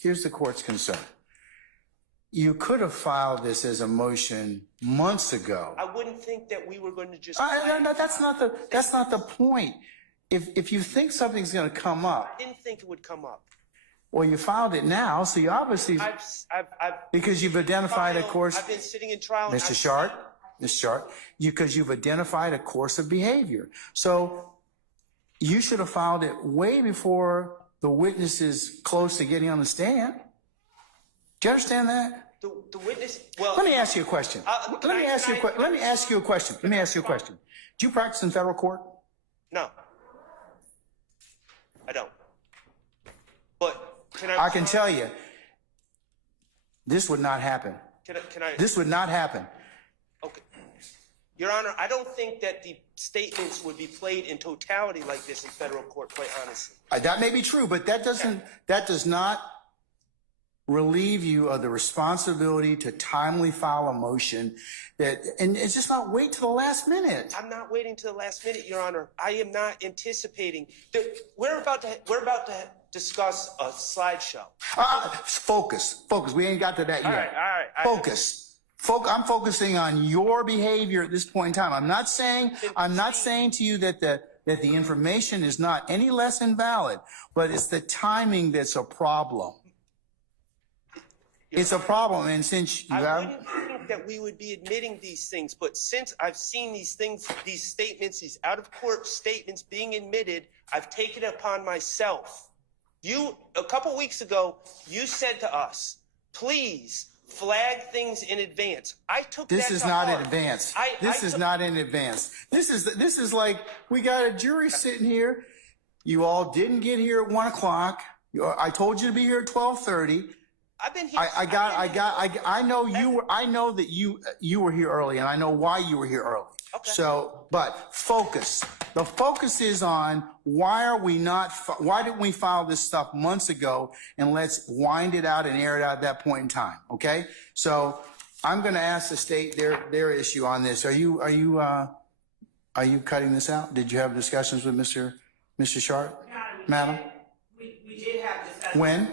here's the court's concern. You could have filed this as a motion months ago. I wouldn't think that we were going to just. No, that's not the point. If you think something's going to come up. I didn't think it would come up. Well, you filed it now, so you obviously, because you've identified a course. I've been sitting in trial. Mr. Schardt, because you've identified a course of behavior. So you should have filed it way before the witness is close to getting on the stand. Do you understand that? The witness, well. Let me ask you a question. Let me ask you a question. Do you practice in federal court? No. I don't. But I can tell you, this would not happen. This would not happen. Okay. Your Honor, I don't think that the statements would be played in totality like this in federal court, quite honestly. That may be true, but that does not relieve you of the responsibility to timely file a motion and it's just not wait till the last minute. I'm not waiting till the last minute, Your Honor. I am not anticipating that we're about to discuss a slideshow. Focus. We ain't got to that yet. All right. Focus. I'm focusing on your behavior at this point in time. I'm not saying to you that the information is not any less invalid, but it's the timing that's a problem. It's a problem, and since you I wouldn't think that we would be admitting these things, but since I've seen these things, these statements, these out-of-court statements being admitted, I've taken it upon myself. A couple weeks ago, you said to us, please flag things in advance. I took this that is to not heart. in advance. This is not in advance. This is like we got a jury sitting here. You all didn't get here at 1 o'clock. I told you to be here at 12:30. I've been here. I know that you were here early, and I know why you were here early. Okay. So, but focus. The focus is on why didn't we file this stuff months ago, and let's wind it out and air it out at that point in time. Okay. So I'm going to ask the state their issue on this. Are you cutting this out? Did you have discussions with Mr. Schardt, Madam? We did have discussions. When?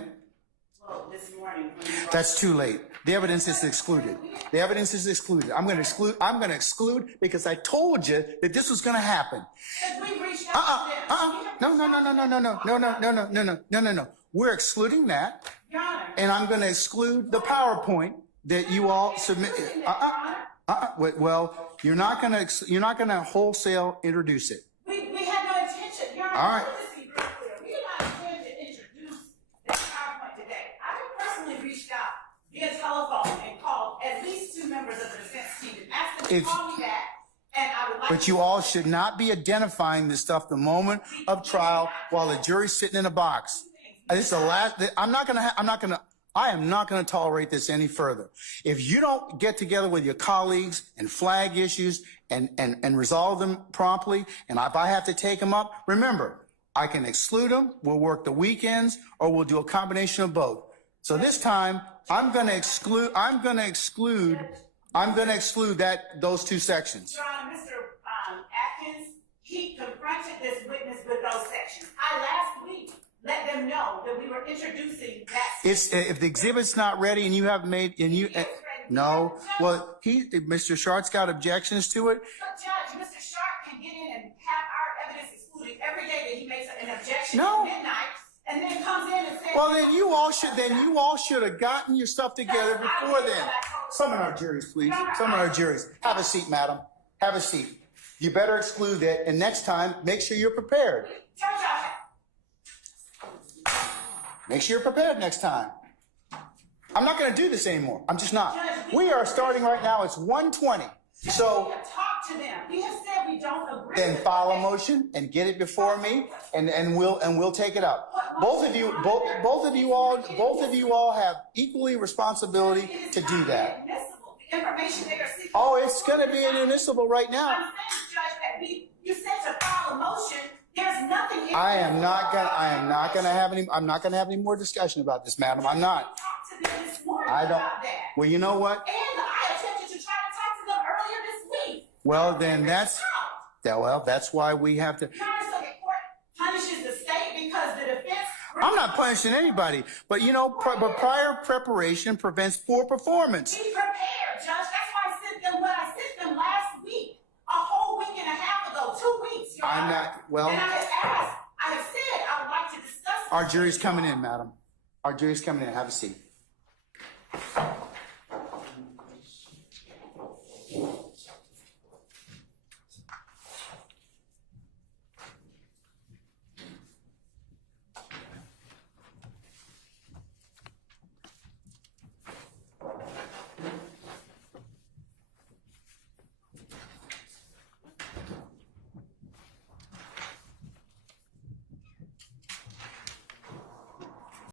Well, this morning. That's too late. The evidence is excluded. The evidence is excluded. I'm going to exclude because I told you that this was going to happen. No. We're excluding that. And I'm going to exclude the PowerPoint that you all submitted. Well, you're not going to wholesale introduce it. We had no intention. Your Honor, all right. Let's be real clear. We did not intend to introduce the PowerPoint today. I personally reached out via telephone and called at least 2 members of the defense team and asked them to call me back. And I would like but you all should not be identifying this stuff the moment of trial while the jury's sitting in a box. This is the last. I am not going to tolerate this any further. If you don't get together with your colleagues and flag issues and resolve them promptly, and if I have to take them up, remember, I can exclude them. We'll work the weekends, or we'll do a combination of both. So this time, I'm going to exclude those 2 sections. Your Honor, Mr. Atkins, he confronted this witness with those sections. I last week let them know that we were introducing that. If the exhibit's not ready and you haven't made no, well, Mr. Schart's got objections to it. So, Judge, Mr. Schardt can get in and have our evidence excluded every day that he makes an objection at midnight, and then comes in and says. Well, then you all should have gotten your stuff together before then. Summon our juries, please. Summon our juries. Have a seat, madam. Have a seat. You better exclude that, and next time, make sure you're prepared. Make sure you're prepared next time. I'm not going to do this anymore. I'm just not. We are starting right now. It's 1:20. So we have talked to them. We have said we don't agree. Then file a motion and get it before me, and we'll take it up. Both of you all have equally responsibility to do that. Oh, it's going to be inadmissible right now. I'm saying, Judge, that you said to file a motion. There's nothing. I'm not gonna have any more discussion about this, madam. I'm not. I don't. Well, you know what? And I attempted to try to talk to them earlier this week. Well, then that's why we have to. Your Honor, so the court punishes the state because the defense. I'm not not punishing anybody, but you know, but prior preparation prevents poor performance. Be prepared, Judge. That's why I sent them what I sent them last week, a whole week and a half ago, 2 weeks, Your I'm Honor. not, well, And I have asked, I have said I would like to discuss. our jury's coming in, madam. Our jury's coming in. Have a seat.